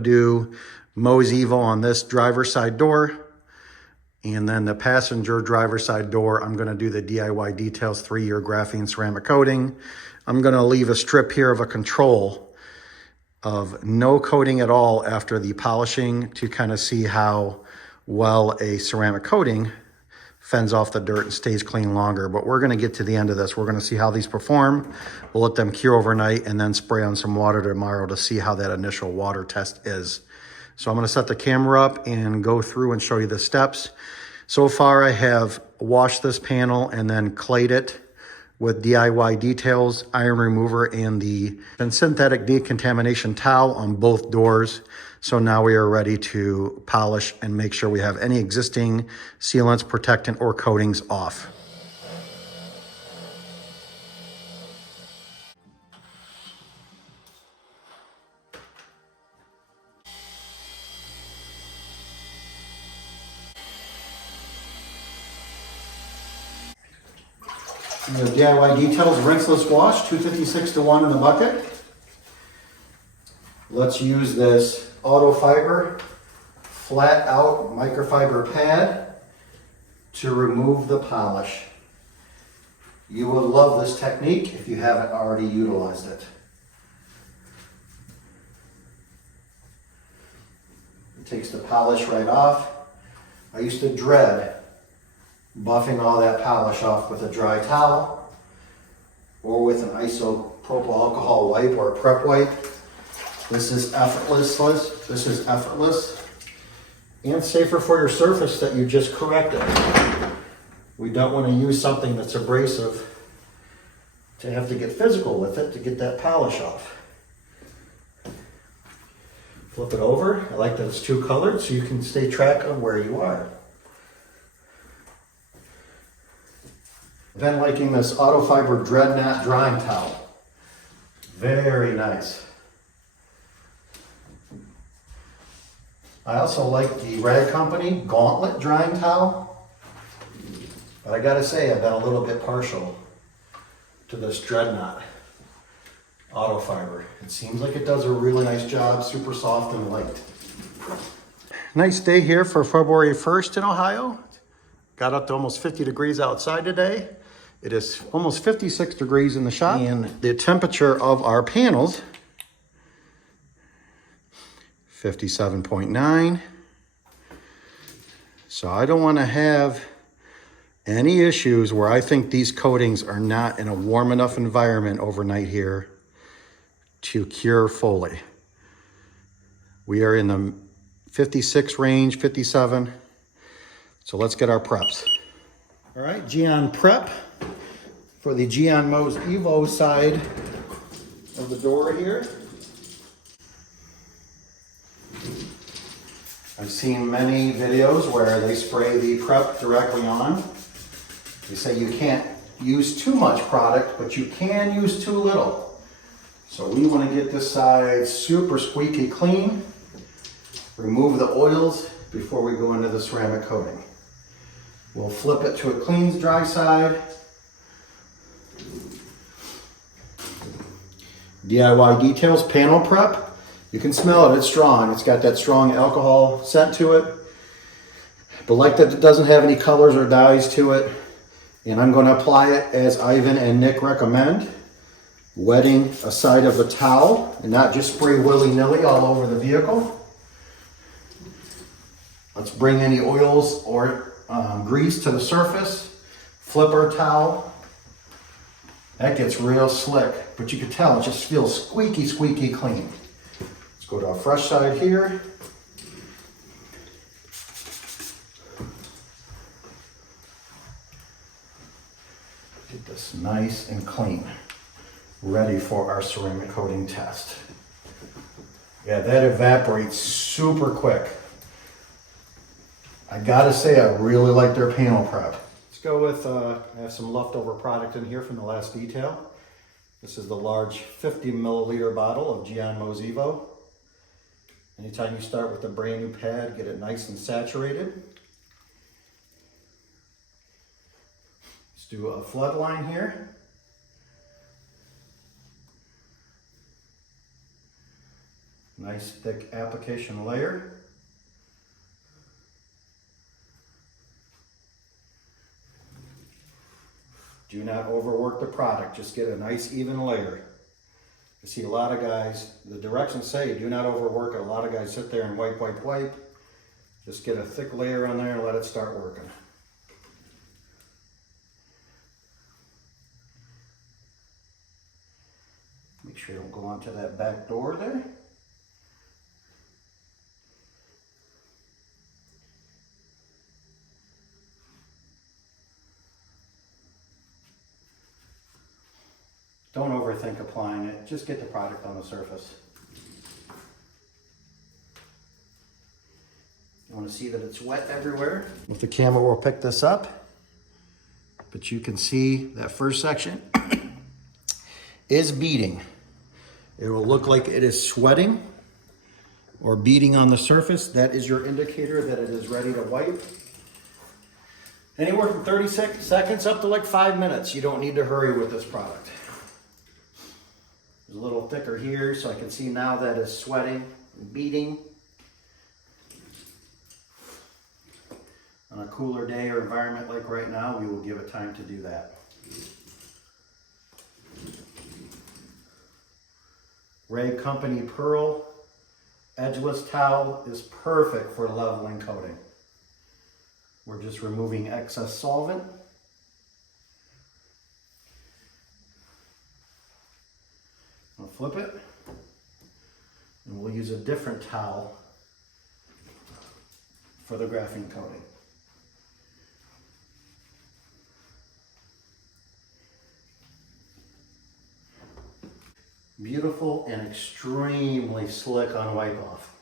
Do Mohs Evo on this driver's side door. And then the passenger driver's side door, I'm gonna do the DIY Details 3-year graphene ceramic coating. I'm gonna leave a strip here of a control of no coating at all after the polishing to kind of see how well a ceramic coating fends off the dirt and stays clean longer. But we're gonna get to the end of this. We're gonna see how these perform. We'll let them cure overnight and then spray on some water tomorrow to see how that initial water test is. So I'm gonna set the camera up and go through and show you the steps. So far I have washed this panel and then clayed it with DIY Details, iron remover, and the synthetic decontamination towel on both doors. So now we are ready to polish and make sure we have any existing sealants, protectant, or coatings off. The DIY Details rinseless wash, 256 to 1 in the bucket. Let's use this auto fiber flat out microfiber pad to remove the polish. You will love this technique if you haven't already utilized it. It takes the polish right off. I used to dread buffing all that polish off with a dry towel or with an isopropyl alcohol wipe or a prep wipe. This is effortless. This is effortless and safer for your surface that you just corrected. We don't want to use something that's abrasive to have to get physical with it to get that polish off. Flip it over. I like that it's two colored so you can stay track of where you are. Been liking this auto fiber Dreadnought drying towel. Very nice. I also like the Rag Company Gauntlet drying towel. But I gotta say, I've been a little bit partial to this Dreadnought auto fiber. It seems like it does a really nice job, super soft and light. Nice day here for February 1st in Ohio. Got up to almost 50 degrees outside today. It is almost 56 degrees in the shop. And the temperature of our panels, 57.9. So I don't want to have any issues where I think these coatings are not in a warm enough environment overnight here to cure fully. We are in the 56 range, 57. So let's get our preps. All right, Gyeon prep for the Gyeon Mohs Evo side of the door here. I've seen many videos where they spray the prep directly on. They say you can't use too much product, but you can use too little. So we want to get this side super squeaky clean. Remove the oils before we go into the ceramic coating. We'll flip it to a clean, dry side. DIY Details panel prep. You can smell it, it's strong. It's got that strong alcohol scent to it. But like that, it doesn't have any colors or dyes to it. And I'm going to apply it as Ivan and Nick recommend. Wetting a side of the towel and not just spray willy-nilly all over the vehicle. Let's bring any oils or grease to the surface. Flip our towel. That gets real slick, but you can tell it just feels squeaky, squeaky clean. Let's go to our fresh side here. Get this nice and clean, ready for our ceramic coating test. Yeah, that evaporates super quick. I gotta say, I really like their panel prep. Let's go with, I have some leftover product in here from the last detail. This is the large 50 milliliter bottle of Gyeon Mohs Evo. Anytime you start with a brand new pad, get it nice and saturated. Let's do a flood line here. Nice thick application layer. Do not overwork the product, just get a nice even layer. I see a lot of guys, the directions say do not overwork it. A lot of guys sit there and wipe, wipe, wipe. Just get a thick layer on there and let it start working. Make sure you don't go onto that back door there. Don't overthink applying it, just get the product on the surface. You want to see that it's wet everywhere. With the camera we'll pick this up, but you can see that first section is beading. It will look like it is sweating or beading on the surface. That is your indicator that it is ready to wipe. Anywhere from 30 seconds up to like 5 minutes. You don't need to hurry with this product. It's a little thicker here, so I can see now that it's sweating and beading. On a cooler day or environment like right now, we will give it time to do that. Ray Company Pearl edgeless towel is perfect for leveling coating. We're just removing excess solvent. I'll flip it, and we'll use a different towel for the graphene coating. Beautiful and extremely slick on wipe off.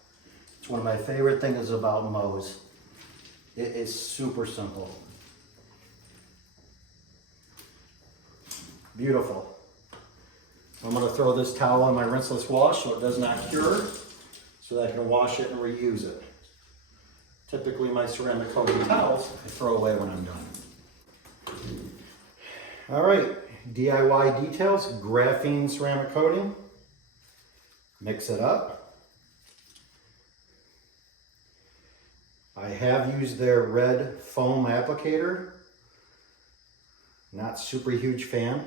It's one of my favorite things about Mohs. It is super simple. Beautiful. I'm going to throw this towel on my rinseless wash so it does not cure, so that I can wash it and reuse it. Typically my ceramic coating towels I throw away when I'm done. All right, DIY details, graphene ceramic coating. Mix it up. I have used their red foam applicator. Not super huge fan.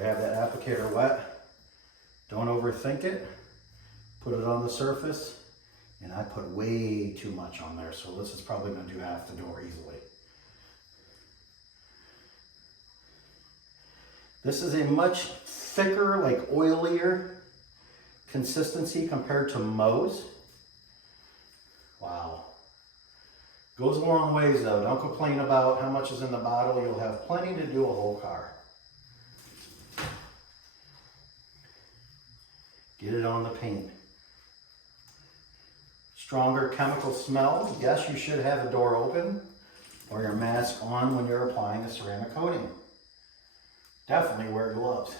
I have that applicator wet. Don't overthink it. Put it on the surface, and I put way too much on there, so this is probably going to do half the door easily. This is a much thicker, like oilier consistency compared to Mohs. Wow. Goes a long ways though. Don't complain about how much is in the bottle. You'll have plenty to do a whole car. Get it on the paint. Stronger chemical smell. Yes, you should have the door open or your mask on when you're applying a ceramic coating. Definitely wear gloves.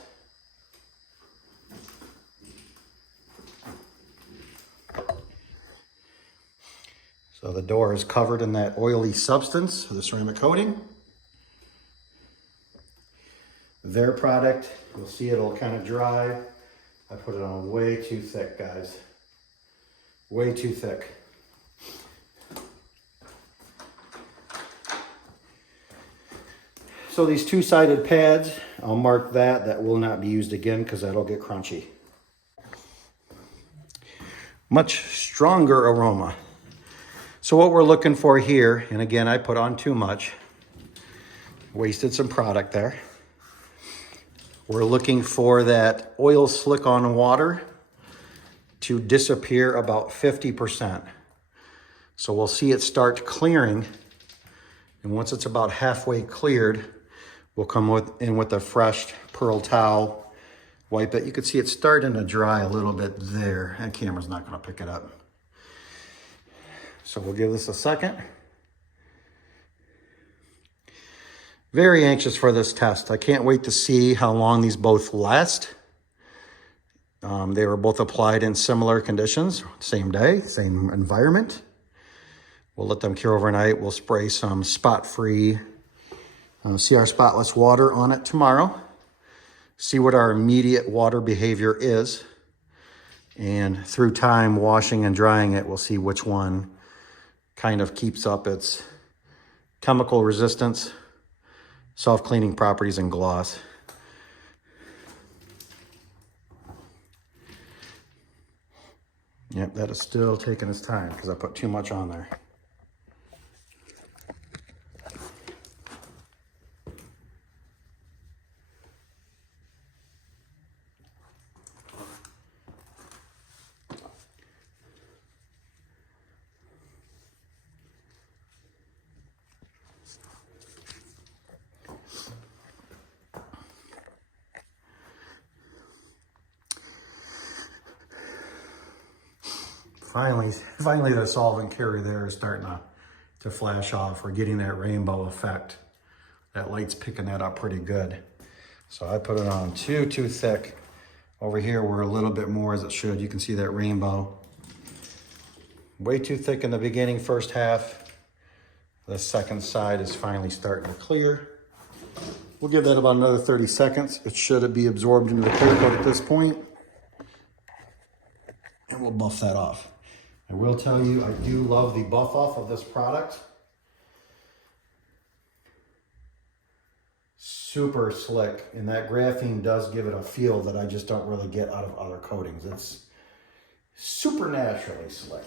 So the door is covered in that oily substance of the ceramic coating. Their product, you'll see it'll kind of dry. I put it on way too thick, guys. Way too thick. So these two-sided pads, I'll mark that will not be used again because that'll get crunchy. Much stronger aroma. So what we're looking for here, and again, I put on too much, wasted some product there. We're looking for that oil slick on water to disappear about 50%. So we'll see it start clearing, and once it's about halfway cleared, we'll come in with a fresh pearl towel, wipe it. You can see it's starting to dry a little bit there. That camera's not gonna pick it up. So we'll give this a second. Very anxious for this test. I can't wait to see how long these both last. They were both applied in similar conditions, same day, same environment. We'll let them cure overnight. We'll spray some spot-free CR Spotless water on it tomorrow. see what our immediate water behavior is. And through time, washing and drying it, we'll see which one kind of keeps up its chemical resistance, self-cleaning properties, and gloss. Yep, that is still taking its time because I put too much on there. Finally the solvent carrier there is starting to flash off. We're getting that rainbow effect. That light's picking that up pretty good. So I put it on too thick. Over here we're a little bit more as it should. You can see that rainbow. Way too thick in the beginning, first half. The second side is finally starting to clear. We'll give that about another 30 seconds. It should be absorbed into the clear coat at this point. And we'll buff that off. I will tell you, I do love the buff off of this product. Super slick, and that graphene does give it a feel that I just don't really get out of other coatings. It's super naturally slick.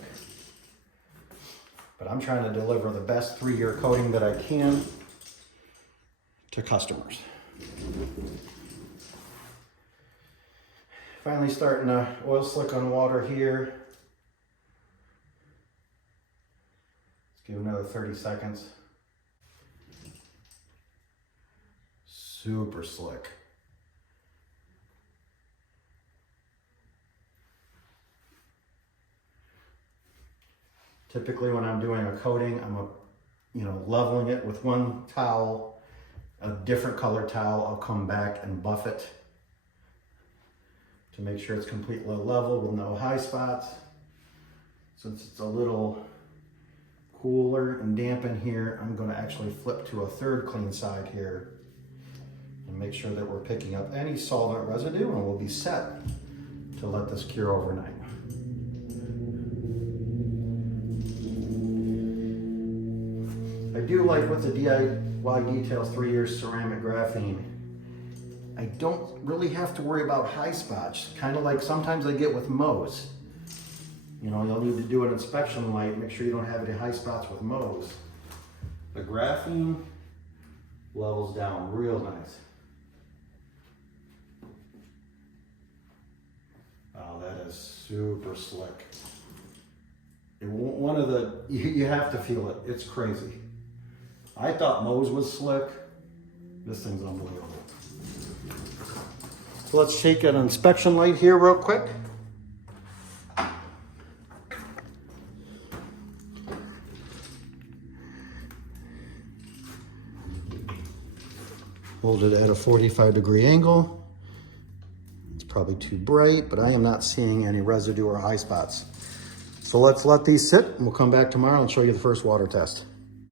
But I'm trying to deliver the best 3-year coating that I can to customers. Finally starting to oil slick on water here. Let's give another 30 seconds. Super slick. Typically when I'm doing a coating, I'm leveling it with one towel, a different color towel. I'll come back and buff it to make sure it's completely level with no high spots. Since it's a little cooler and damp in here, I'm going to actually flip to a third clean side here and make sure that we're picking up any solvent residue, and we'll be set to let this cure overnight. I do like with the DIY Details 3-year ceramic graphene, I don't really have to worry about high spots, kind of like sometimes I get with Mohs. You'll need to do an inspection light, make sure you don't have any high spots with Mohs. The graphene levels down real nice. Oh, that is super slick. You have to feel it, it's crazy. I thought Mohs was slick. This thing's unbelievable. So let's take an inspection light here real quick. Hold it at a 45-degree angle. It's probably too bright, but I am not seeing any residue or high spots. So let's let these sit, and we'll come back tomorrow and show you the first water test.